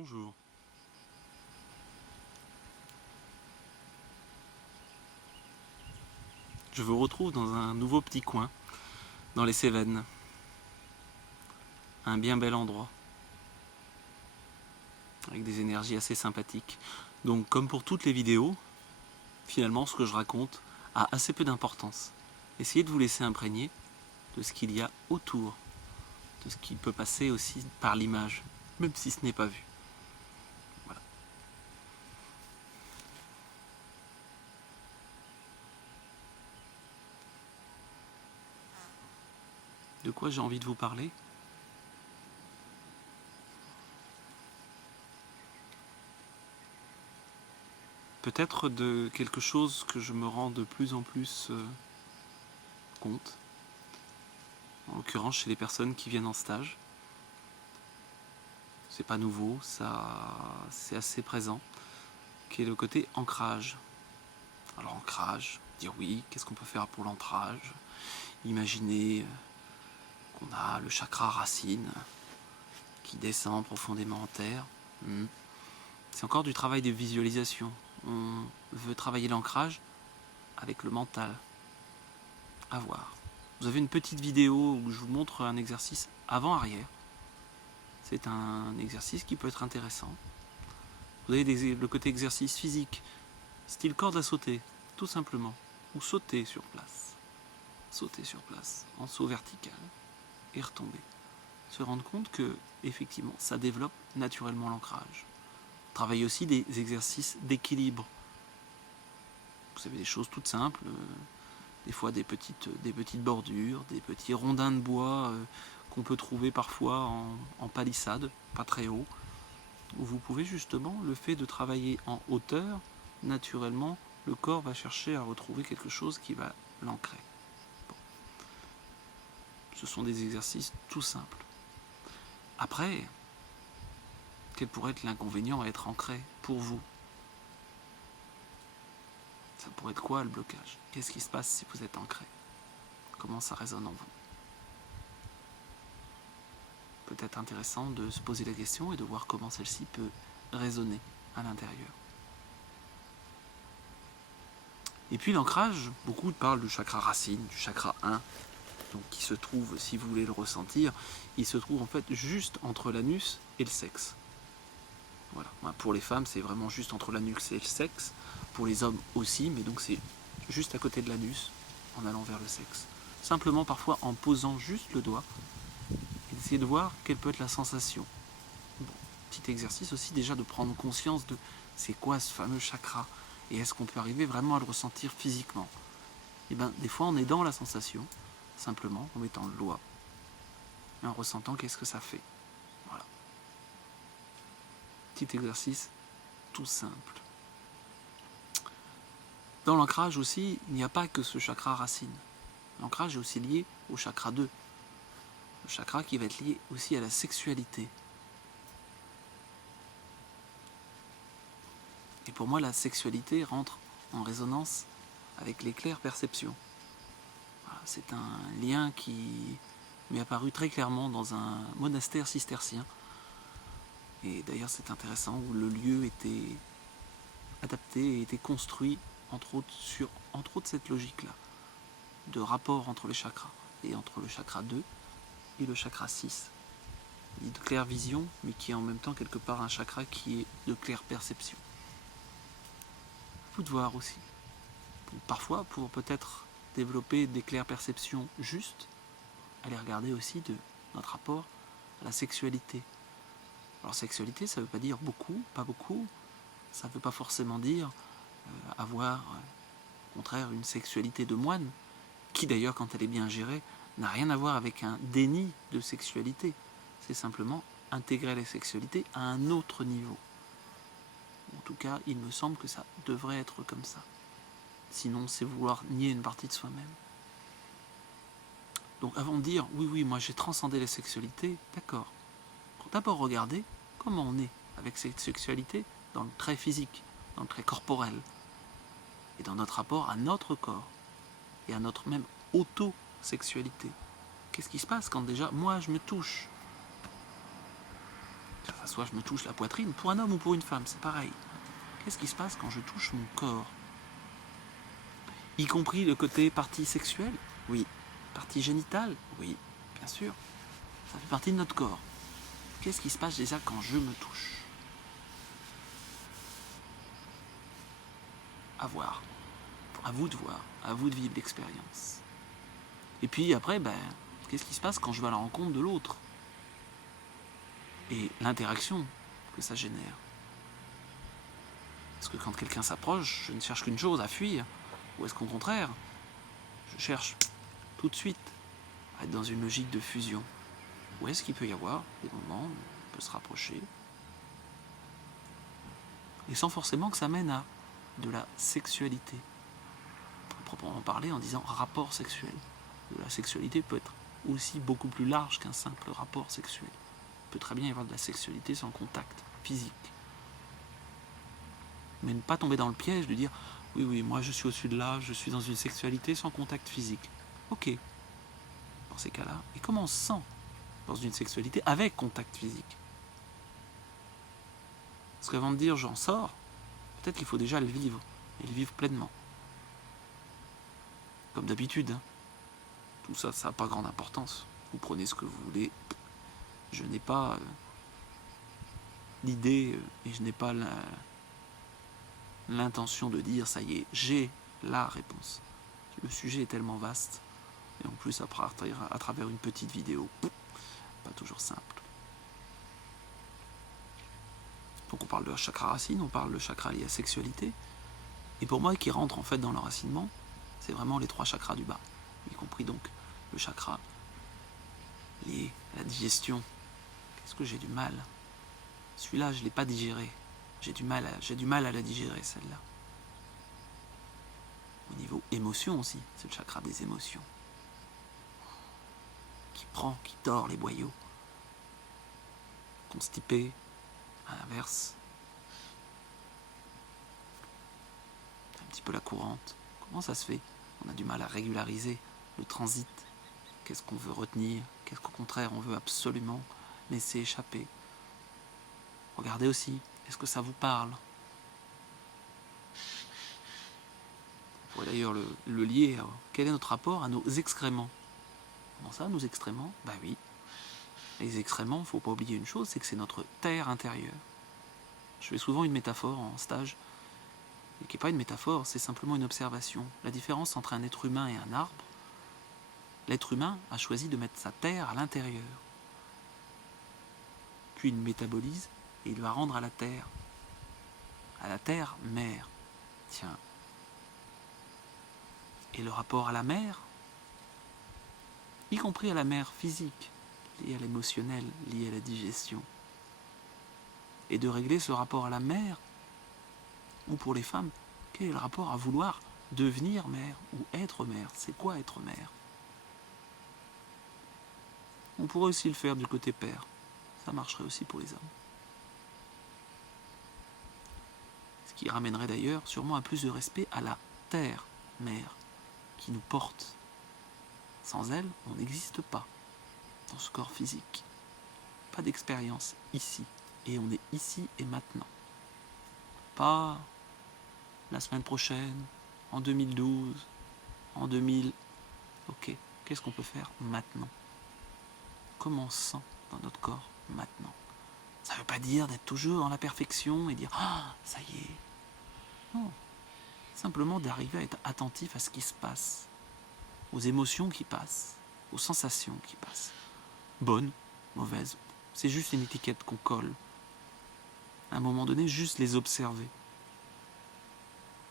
Bonjour. Je vous retrouve dans un nouveau petit coin, dans les Cévennes. Un bien bel endroit, avec des énergies assez sympathiques. Donc comme pour toutes les vidéos, finalement ce que je raconte a assez peu d'importance. Essayez de vous laisser imprégner de ce qu'il y a autour, de ce qui peut passer aussi par l'image, même si ce n'est pas vu. Voilà. De quoi j'ai envie de vous parler ? Peut-être de quelque chose que je me rends de plus en plus compte, en l'occurrence chez les personnes qui viennent en stage. C'est pas nouveau, c'est assez présent, qui est le côté ancrage. Alors ancrage, dire oui, qu'est-ce qu'on peut faire pour l'ancrage ? Imaginez qu'on a le chakra racine qui descend profondément en terre. C'est encore du travail de visualisation. On veut travailler l'ancrage avec le mental. À voir. Vous avez une petite vidéo où je vous montre un exercice avant-arrière. C'est un exercice qui peut être intéressant. Vous avez le côté exercice physique, style corde à sauter, tout simplement. Ou sauter sur place. Sauter sur place, en saut vertical. Et retomber. Se rendre compte que, effectivement, ça développe naturellement l'ancrage. Travaille aussi des exercices d'équilibre. Vous avez des choses toutes simples, des fois des petites bordures, des petits rondins de bois qu'on peut trouver parfois en palissade, pas très haut, où vous pouvez justement, le fait de travailler en hauteur, naturellement, le corps va chercher à retrouver quelque chose qui va l'ancrer. Bon. Ce sont des exercices tout simples. Après, quel pourrait être l'inconvénient à être ancré pour vous ? Ça pourrait être quoi le blocage ? Qu'est-ce qui se passe si vous êtes ancré ? Comment ça résonne en vous ? Peut-être intéressant de se poser la question et de voir comment celle-ci peut résonner à l'intérieur. Et puis l'ancrage, beaucoup parlent du chakra racine, du chakra 1, donc qui se trouve, si vous voulez le ressentir, il se trouve en fait juste entre l'anus et le sexe. Voilà. Pour les femmes, c'est vraiment juste entre l'anus et le sexe. Pour les hommes aussi, mais donc c'est juste à côté de l'anus, en allant vers le sexe. Simplement parfois en posant juste le doigt, et d'essayer de voir quelle peut être la sensation. Bon, petit exercice aussi déjà de prendre conscience de c'est quoi ce fameux chakra, et est-ce qu'on peut arriver vraiment à le ressentir physiquement ? Et bien des fois on est dans la sensation, simplement en mettant le doigt, et en ressentant qu'est-ce que ça fait. Voilà. Petit exercice tout simple. Dans l'ancrage aussi, il n'y a pas que ce chakra racine. L'ancrage est aussi lié au chakra 2. Le chakra qui va être lié aussi à la sexualité. Et pour moi, la sexualité rentre en résonance avec les claires perceptions. Voilà, c'est un lien qui m'est apparu très clairement dans un monastère cistercien. Et d'ailleurs, c'est intéressant, où le lieu était adapté et était construit entre autres cette logique-là, de rapport entre les chakras, et entre le chakra 2 et le chakra 6. Il dit de claire vision, mais qui est en même temps quelque part un chakra qui est de claire perception. Vous de voir aussi. Donc, parfois, pour peut-être développer des claires perceptions justes, allez regarder aussi de notre rapport à la sexualité. Alors sexualité, ça ne veut pas dire beaucoup, pas beaucoup, ça ne veut pas forcément dire avoir, au contraire, une sexualité de moine, qui d'ailleurs, quand elle est bien gérée, n'a rien à voir avec un déni de sexualité. C'est simplement intégrer la sexualité à un autre niveau. En tout cas, il me semble que ça devrait être comme ça. Sinon, c'est vouloir nier une partie de soi-même. Donc avant de dire, oui, moi j'ai transcendé la sexualité, d'accord. D'abord regarder comment on est avec cette sexualité dans le trait physique, dans le trait corporel, et dans notre rapport à notre corps, et à notre même auto-sexualité. Qu'est-ce qui se passe quand déjà, moi je me touche ? soit je me touche la poitrine, pour un homme ou pour une femme, c'est pareil. Qu'est-ce qui se passe quand je touche mon corps? Y compris le côté partie sexuelle? Oui. Partie génitale? Oui, bien sûr. Ça fait partie de notre corps. Qu'est-ce qui se passe déjà quand je me touche? À voir. À vous de voir. À vous de vivre l'expérience. Et puis après, qu'est-ce qui se passe quand je vais à la rencontre de l'autre? Et l'interaction que ça génère. Est-ce que quand quelqu'un s'approche, je ne cherche qu'une chose, à fuir? Ou est-ce qu'au contraire, je cherche tout de suite à être dans une logique de fusion? Ou est-ce qu'il peut y avoir des moments où on peut se rapprocher et sans forcément que ça mène à de la sexualité, à proprement parler, en disant rapport sexuel. La sexualité peut être aussi beaucoup plus large qu'un simple rapport sexuel. Il peut très bien y avoir de la sexualité sans contact physique. Mais ne pas tomber dans le piège de dire oui, moi je suis au-dessus de là, je suis dans une sexualité sans contact physique. Ok, dans ces cas-là, et comment on se sent dans une sexualité avec contact physique? Parce qu'avant de dire j'en sors, peut-être qu'il faut déjà le vivre, et le vivre pleinement. Comme d'habitude, tout ça, ça n'a pas grande importance. Vous prenez ce que vous voulez. Je n'ai pas l'idée et je n'ai pas l'intention de dire ça y est, j'ai la réponse. Le sujet est tellement vaste, et en plus à travers une petite vidéo, pas toujours simple. Donc on parle de chakra racine, on parle de chakra lié à la sexualité, et pour moi qui rentre en fait dans l'enracinement, c'est vraiment les 3 chakras du bas, y compris donc le chakra lié à la digestion. Qu'est-ce que j'ai du mal? Celui-là, je ne l'ai pas digéré. J'ai du mal à la digérer, celle-là. Au niveau émotion aussi, c'est le chakra des émotions. Qui tord les boyaux. Constipé, à l'inverse. Un petit peu la courante. Comment ça se fait? On a du mal à régulariser le transit. Qu'est-ce qu'on veut retenir? Qu'est-ce qu'au contraire on veut absolument laisser échapper? Regardez aussi, est-ce que ça vous parle? On pourrait d'ailleurs le lier à quel est notre rapport à nos excréments. Comment ça, nos excréments? Oui. Les excréments, il ne faut pas oublier une chose, c'est que c'est notre terre intérieure. Je fais souvent une métaphore en stage, et qui n'est pas une métaphore, c'est simplement une observation. La différence entre un être humain et un arbre, l'être humain a choisi de mettre sa terre à l'intérieur. Puis il métabolise et il va rendre à la terre mère. Tiens. Et le rapport à la mer, y compris à la mer physique, liée à l'émotionnel, liée à la digestion, et de régler ce rapport à la mer, ou pour les femmes, quel est le rapport à vouloir devenir mère ou être mère? C'est quoi être mère? On pourrait aussi le faire du côté père, ça marcherait aussi pour les hommes. Ce qui ramènerait d'ailleurs sûrement à plus de respect à la terre mère qui nous porte. Sans elle, on n'existe pas dans ce corps physique. Pas d'expérience ici. Et on est ici et maintenant. Pas la semaine prochaine, en 2012, en 2000. Ok, qu'est-ce qu'on peut faire maintenant? Comment on se sent dans notre corps maintenant? Ça ne veut pas dire d'être toujours dans la perfection et dire « Ah, ça y est ». Non. Simplement d'arriver à être attentif à ce qui se passe, aux émotions qui passent, aux sensations qui passent. Bonnes, mauvaises, c'est juste une étiquette qu'on colle. À un moment donné, juste les observer.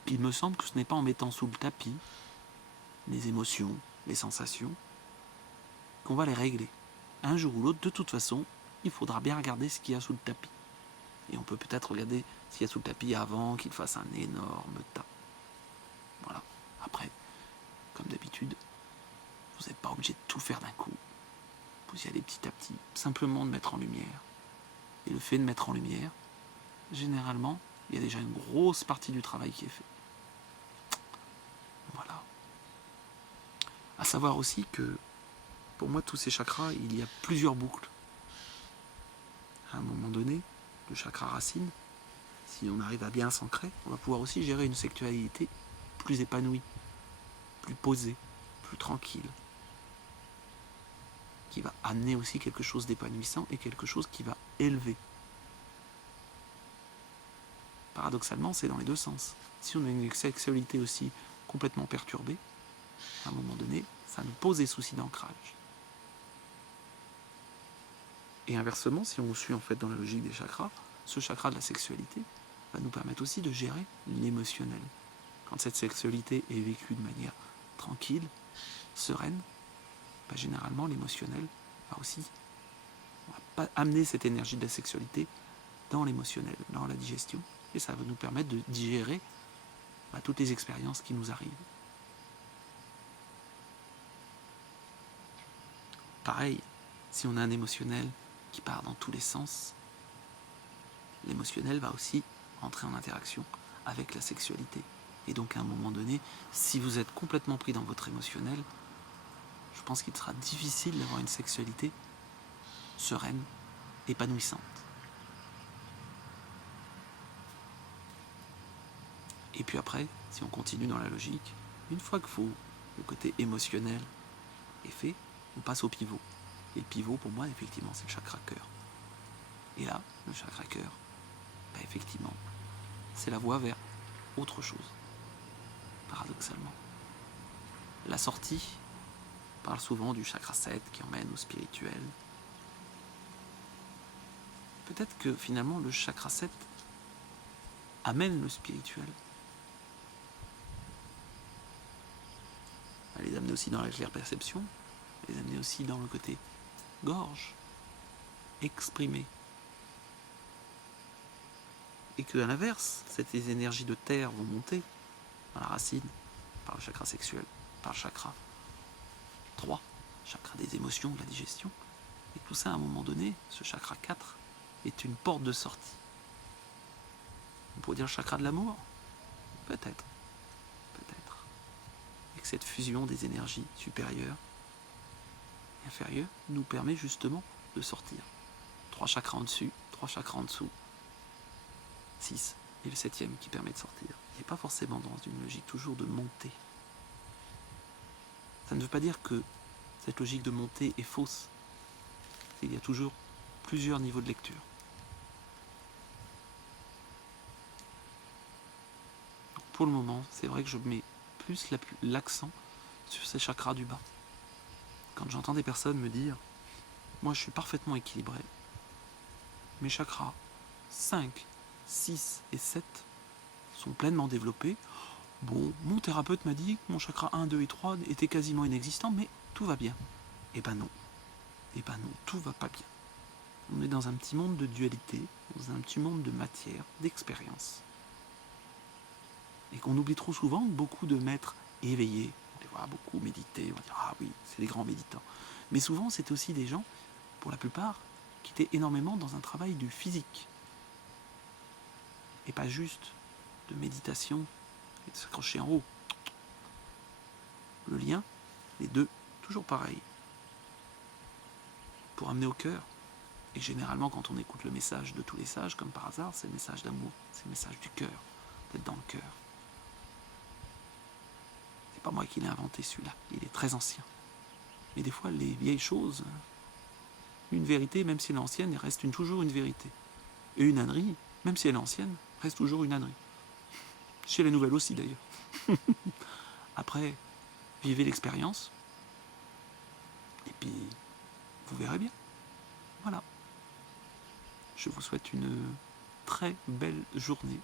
Il me semble que ce n'est pas en mettant sous le tapis les émotions, les sensations, qu'on va les régler. Un jour ou l'autre, de toute façon, il faudra bien regarder ce qu'il y a sous le tapis. Et on peut peut-être regarder ce qu'il y a sous le tapis avant qu'il fasse un énorme tas. Voilà. Après, comme d'habitude, vous n'êtes pas obligé de tout faire d'un coup. Vous y allez petit à petit, simplement de mettre en lumière. Et le fait de mettre en lumière, généralement, il y a déjà une grosse partie du travail qui est fait. Voilà. À savoir aussi que, pour moi, tous ces chakras, il y a plusieurs boucles. à un moment donné, le chakra racine, si on arrive à bien s'ancrer, on va pouvoir aussi gérer une sexualité plus épanouie, plus posée, plus tranquille, qui va amener aussi quelque chose d'épanouissant et quelque chose qui va élever. Paradoxalement, c'est dans les deux sens. Si on a une sexualité aussi complètement perturbée, à un moment donné, ça nous pose des soucis d'ancrage. Et inversement, si on suit en fait dans la logique des chakras, ce chakra de la sexualité va nous permettre aussi de gérer l'émotionnel. Quand cette sexualité est vécue de manière tranquille, sereine, généralement l'émotionnel va aussi, on va pas amener cette énergie de la sexualité dans l'émotionnel, dans la digestion, et ça va nous permettre de digérer toutes les expériences qui nous arrivent. Pareil, si on a un émotionnel qui part dans tous les sens, l'émotionnel va aussi entrer en interaction avec la sexualité. Et donc à un moment donné, si vous êtes complètement pris dans votre émotionnel, je pense qu'il sera difficile d'avoir une sexualité sereine, épanouissante. Et puis après, si on continue dans la logique, une fois que le côté émotionnel est fait, on passe au pivot. Et le pivot, pour moi, effectivement, c'est le chakra cœur. Et là, le chakra cœur, effectivement, c'est la voie vers autre chose, paradoxalement. La sortie parle souvent du chakra 7 qui emmène au spirituel. Peut-être que finalement, le chakra 7 amène le spirituel. À les amener aussi dans la claire perception, les amener aussi dans le côté gorge, exprimé. Et qu'à l'inverse, ces énergies de terre vont monter dans la racine, par le chakra sexuel, par le chakra 3, chakra des émotions, de la digestion. Et tout ça, à un moment donné, ce chakra 4 est une porte de sortie. On pourrait dire le chakra de l'amour ? Peut-être. Et que cette fusion des énergies supérieures et inférieures nous permet justement de sortir. 3 chakras en dessus, 3 chakras en dessous, 6, et le 7e qui permet de sortir. Et pas forcément dans une logique toujours de montée. Ça ne veut pas dire que cette logique de montée est fausse. Il y a toujours plusieurs niveaux de lecture. Donc pour le moment, c'est vrai que je mets plus l'accent sur ces chakras du bas. Quand j'entends des personnes me dire « Moi, je suis parfaitement équilibré. Mes chakras 5, 6 et 7 sont pleinement développés. Bon, mon thérapeute m'a dit que mon chakra 1, 2 et 3 était quasiment inexistant, mais tout va bien. » Eh ben non, tout va pas bien. On est dans un petit monde de dualité, dans un petit monde de matière, d'expérience. Et qu'on oublie trop souvent que beaucoup de maîtres éveillés, on les voit beaucoup méditer, on va dire « Ah oui, c'est des grands méditants ». Mais souvent, c'était aussi des gens, pour la plupart, qui étaient énormément dans un travail du physique. Et pas juste de méditation et de s'accrocher en haut. Le lien, les deux, toujours pareil. Pour amener au cœur. Et généralement, quand on écoute le message de tous les sages, comme par hasard, c'est le message d'amour, c'est le message du cœur, d'être dans le cœur. C'est pas moi qui l'ai inventé celui-là, il est très ancien. Mais des fois, les vieilles choses, une vérité, même si elle est ancienne, elle reste toujours une vérité. Et une ânerie, même si elle est ancienne, reste toujours une ânerie. Chez les nouvelles aussi d'ailleurs. Après, vivez l'expérience, et puis vous verrez bien. Voilà. Je vous souhaite une très belle journée.